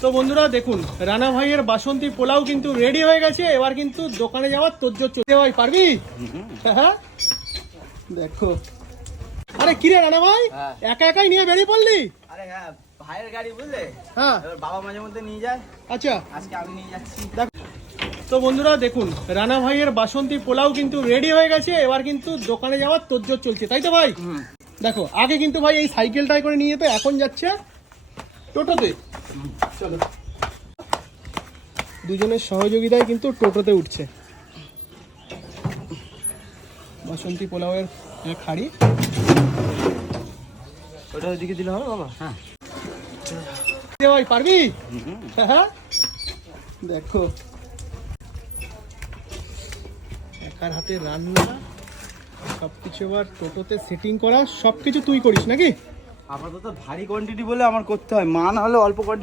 তো বন্ধুরা দেখুন, রানা ভাইয়ের বাসন্তী পোলাও কিন্তু রেডি হয়ে গেছে। এবার কিন্তু দোকানে যাওয়ার তোজ্জোর চলছে। ভাই পারবি? হ্যাঁ দেখো। আরে কিরে রানা ভাই, একা একাই নিয়ে বেরিয়ে পড়লি? আরে হ্যাঁ, ভাইয়ের গাড়ি বুঝলে। হ্যাঁ, এবার বাবা মাঝে মধ্যে নিয়ে যায়। আচ্ছা। আজকে আমি নিয়ে যাচ্ছি। তো বন্ধুরা দেখুন, রানা ভাইয়ের বাসন্তী পোলাও কিন্তু রেডি হয়ে গেছে। এবার কিন্তু দোকানে যাওয়ার তোজ্জোর চলছে, তাই তো ভাই? দেখো, আগে কিন্তু ভাই এই সাইকেলটাই করে নিয়ে যেত, এখন যাচ্ছে টোটোতে। চলো, দুজনের সহযোগিতায় কিন্তু টোটোতে উঠছে। বাসন্তী পোলাওয়ের এক হাঁড়ি। ওটা ওইদিকে দিলে হবে বাবা? হ্যাঁ। ভাই পারবি? হ্যাঁ দেখো, একার হাতে রান্না, সবকিছু এবার টোটোতে সেটিং করা, সবকিছু তুই করিস নাকি? আপাতত ভারী কোয়ান্টিটি বলে আমার করতে হয়, মা না হলে অল্প কোয়ান্টিটি